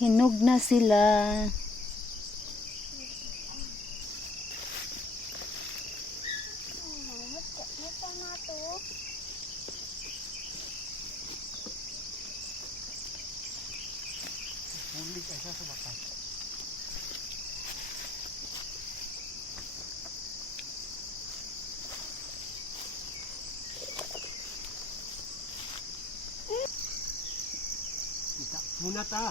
Hinog na sila. Muna ta.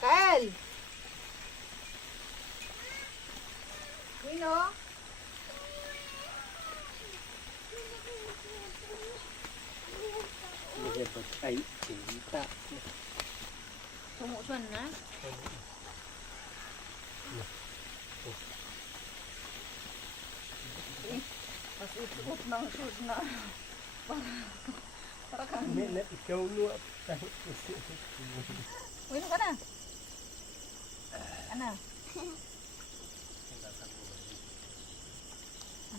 Kyle! Nino? Ay, cinta. Tumusun na? Mas uot ng shoes na. Para kang... Hindi na ikaw luwa. Uy, ka na. Ano?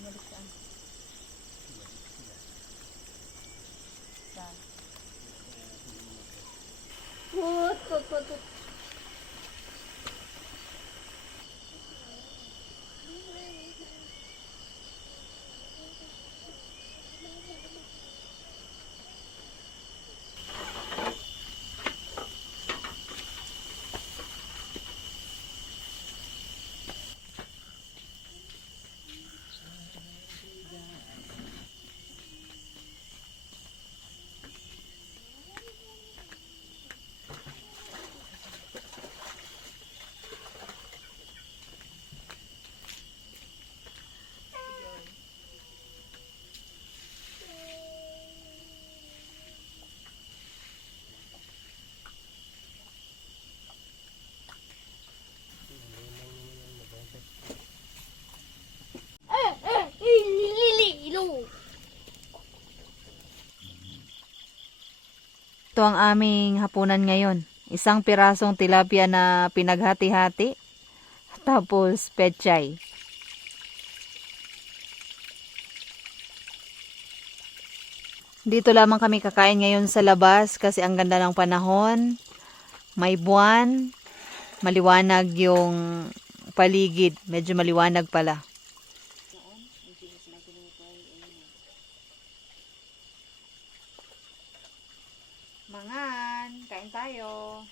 Balik saan? Saan? Put. ito ang aming hapunan ngayon. Isang pirasong tilapia na pinaghati-hati. Tapos pechay. Dito lamang kami kakain ngayon sa labas kasi ang ganda ng panahon. May buwan. Maliwanag yung paligid. Medyo maliwanag pala. Mangan, kain tayo.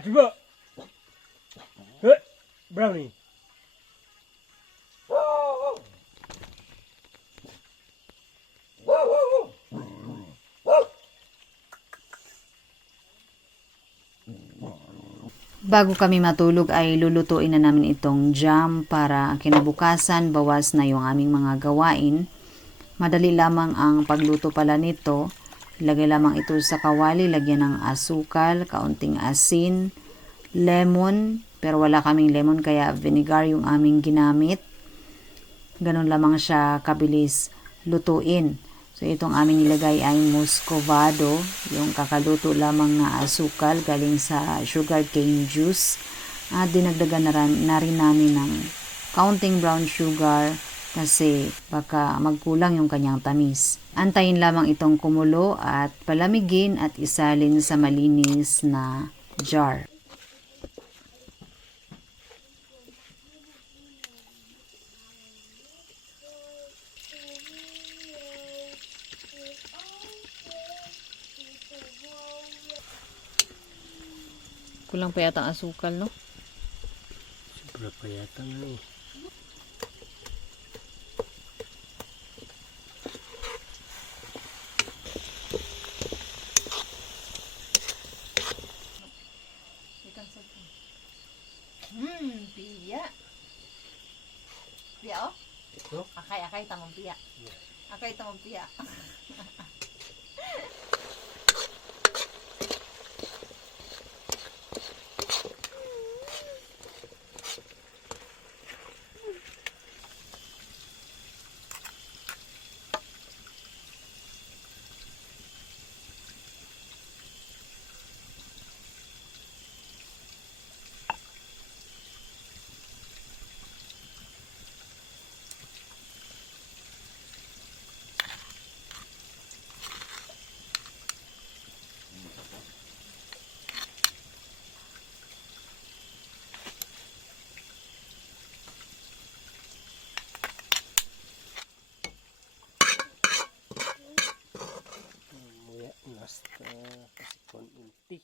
Coba. Brownie. Bago kami matulog ay lulutuin na namin itong jam para kinabukasan bawas na yung aming mga gawain. Madali lamang ang pagluto pala nito. Ilagay lamang ito sa kawali, lagyan ng asukal, kaunting asin, lemon, pero wala kaming lemon kaya vinegar yung aming ginamit. Ganun lamang siya kabilis lutuin. So itong aming nilagay ay muscovado, yung kakaluto lamang na asukal galing sa sugarcane juice. At dinagdagan na rin namin ng kaunting brown sugar kasi baka magkulang yung kanyang tamis. Antayin lamang itong kumulo at palamigin at isalin sa malinis na jar. Kulang pa yata ang asukal, no? Sobra pa yata nga eh. Piya. Piya, oh? No? Akay, tamang piya. Akay, tamang piya. Nasta kasi kon inti.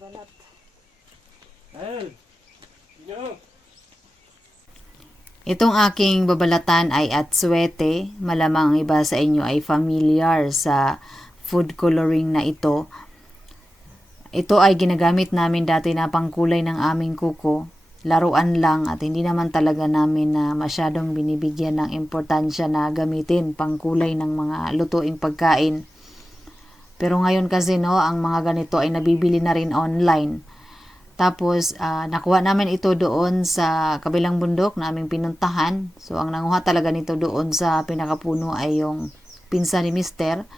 Balat. Ay, no. Itong aking babalatan ay atsuete. Malamang ang iba sa inyo ay familiar sa food coloring na ito. Ito ay ginagamit namin dati na pangkulay ng aming kuko. Laruan lang at hindi naman talaga namin na masyadong binibigyan ng importansya na gamitin pangkulay ng mga lutuing pagkain. Pero ngayon kasi no, ang mga ganito ay nabibili na rin online. Tapos, nakuha namin ito doon sa kabilang bundok na aming pinuntahan. So, ang nanguha talaga nito doon sa pinakapuno ay yung pinsan ni Mister.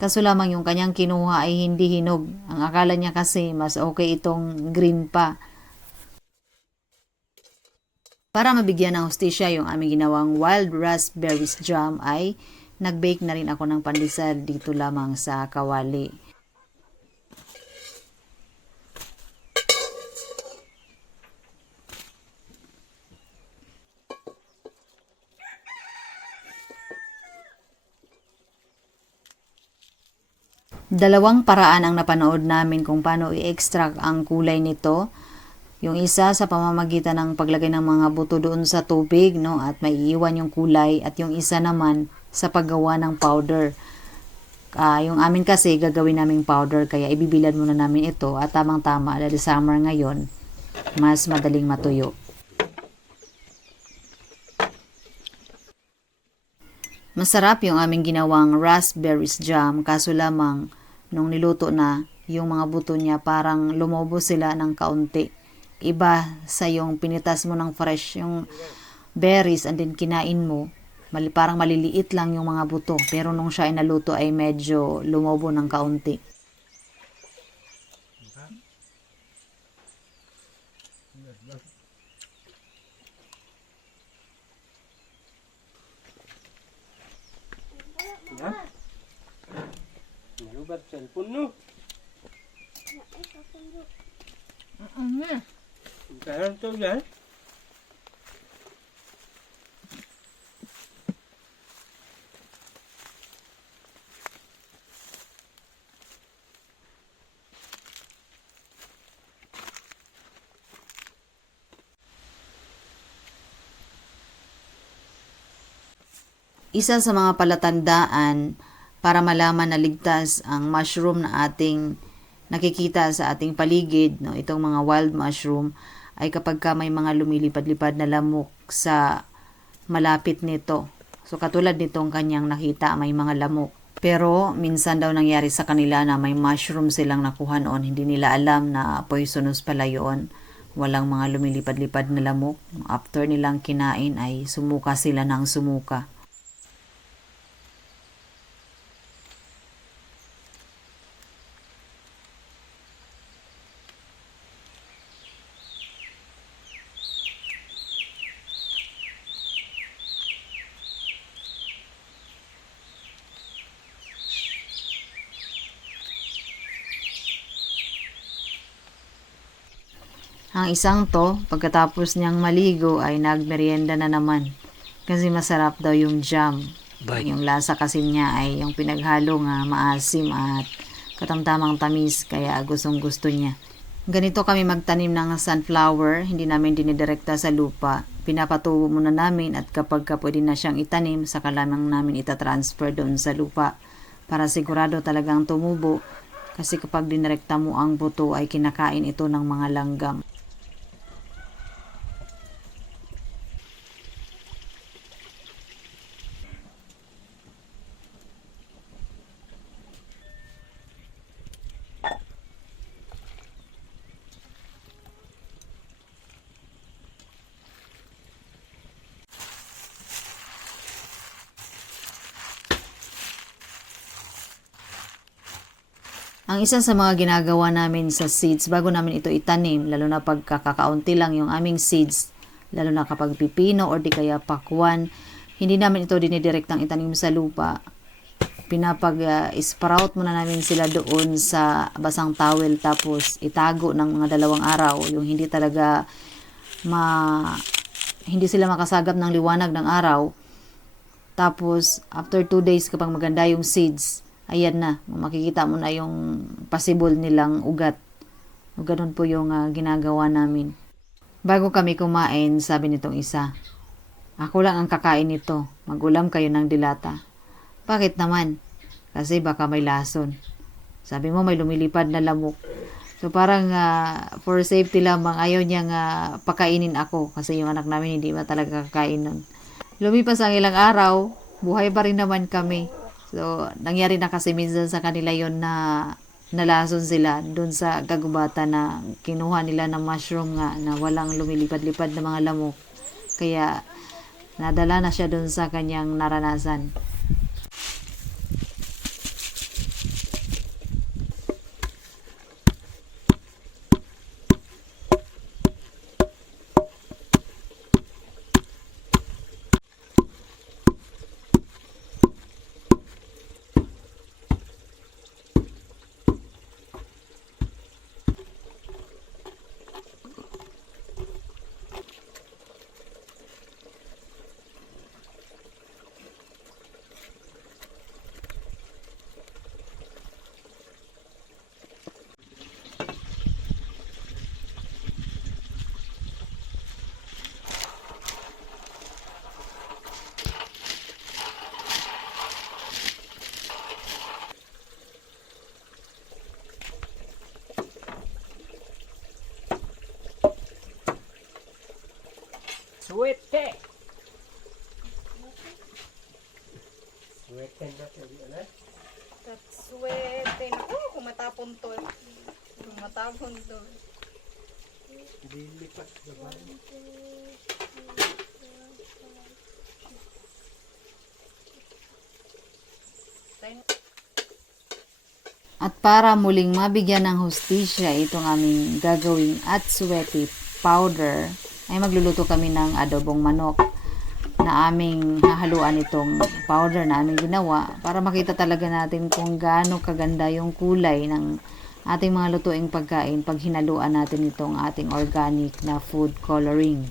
Kaso lamang yung kanyang kinuha ay hindi hinog. Ang akala niya kasi mas okay itong green pa. Para mabigyan ng hustisya yung aming ginawang wild raspberries jam ay nag-bake na rin ako ng pandesal dito lamang sa kawali. Dalawang paraan ang napanood namin kung paano i-extract ang kulay nito. Yung isa sa pamamagitan ng paglagay ng mga buto doon sa tubig, no, at may iiwan yung kulay, at yung isa naman sa paggawa ng powder. Yung amin kasi gagawin naming powder, kaya ibibilad muna namin ito at tamang-tama dahil summer ngayon, mas madaling matuyo. Masarap yung aming ginawang raspberries jam, kaso lamang nung niluto na, yung mga buto niya parang lumobo sila ng kaunti. Iba sa yung pinitas mo ng fresh yung berries and then kinain mo, parang maliliit lang yung mga buto. Pero nung siya ay naluto ay medyo lumobo ng kaunti. Ya? Nalubat cellphone no? Kaya ito yan? Isa sa mga palatandaan para malaman na ligtas ang mushroom na ating nakikita sa ating paligid, no, itong mga wild mushroom, ay kapag ka may mga lumilipad-lipad na lamok sa malapit nito. So katulad nitong kanyang nakita, may mga lamok. Pero minsan daw nangyari sa kanila na may mushroom silang nakuha noon, hindi nila alam na poisonous pala yun. Walang mga lumilipad-lipad na lamok. After nilang kinain ay sumuka sila ng sumuka. Ang isang to, pagkatapos niyang maligo ay nagmerienda na naman. Kasi masarap daw yung jam. Yung lasa kasi niya ay yung pinaghalo nga maasim at katamtamang tamis, kaya gustong gusto niya. Ganito kami magtanim ng sunflower, hindi namin dinidirekta sa lupa. Pinapatubo muna namin at kapag pwede na siyang itanim, saka lamang namin itatransfer doon sa lupa para sigurado talagang tumubo. Kasi kapag dinirekta mo ang buto ay kinakain ito ng mga langgam. Ang isa sa mga ginagawa namin sa seeds bago namin ito itanim, lalo na pag kakaunti lang yung aming seeds, lalo na kapag pipino or di kaya pakwan, hindi namin ito dinidirektang itanim sa lupa. Pinapag-sprout muna namin sila doon sa basang towel, tapos itago ng mga 2 araw, yung hindi talaga hindi sila makasagap ng liwanag ng araw. Tapos after 2 days kapag maganda yung seeds, ayan na, makikita mo na yung possible nilang ugat. O ganun po yung ginagawa namin. Bago kami kumain, sabi nitong isa, "Ako lang ang kakain nito, magulam kayo ng dilata." "Bakit naman?" "Kasi baka may lason. Sabi mo may lumilipad na lamok." So parang for safety lamang, ayaw niyang pakainin ako kasi yung anak namin hindi ba talaga kakain nun. Lumipas ang ilang araw, buhay pa rin naman kami. So, nangyari na kasi minsan sa kanila yon na nalason sila dun sa kagubatan na kinuha nila ng mushroom nga na walang lumilipad-lipad na mga lamok. Kaya nadala na siya dun sa kanyang naranasan. Suwete! Suwete na tayo, ano? Swerte. Naku, kung matapon to. Kung matapon to. Dilipat na ba? At para muling mabigyan ng hustisya itong aming gagawing atsuwete powder, ay magluluto kami ng adobong manok na aming hahaluan itong powder na aming ginawa para makita talaga natin kung gaano kaganda yung kulay ng ating mga lutuing pagkain pag hinaluan natin itong ating organic na food coloring.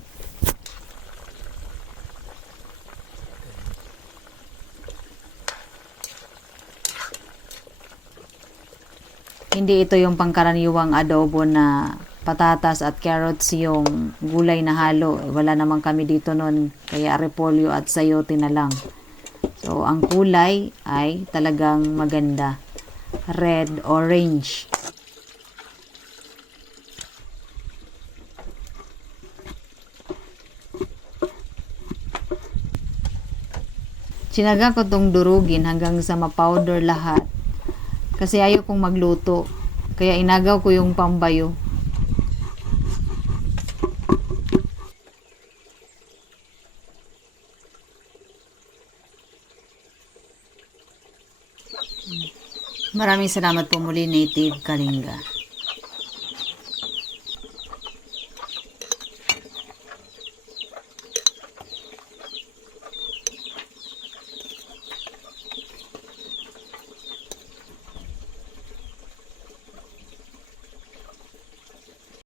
Hindi ito yung pangkaraniwang adobo na patatas at carrots yung gulay na halo. Wala naman kami dito nun, kaya repolyo at sayote na lang. So, ang kulay ay talagang maganda. Red, orange. Sinaga ko tong durugin hanggang sa ma-powder lahat. Kasi ayaw kong magluto. Kaya inagaw ko yung pambayo. Maraming salamat po muli, Native Kalinga.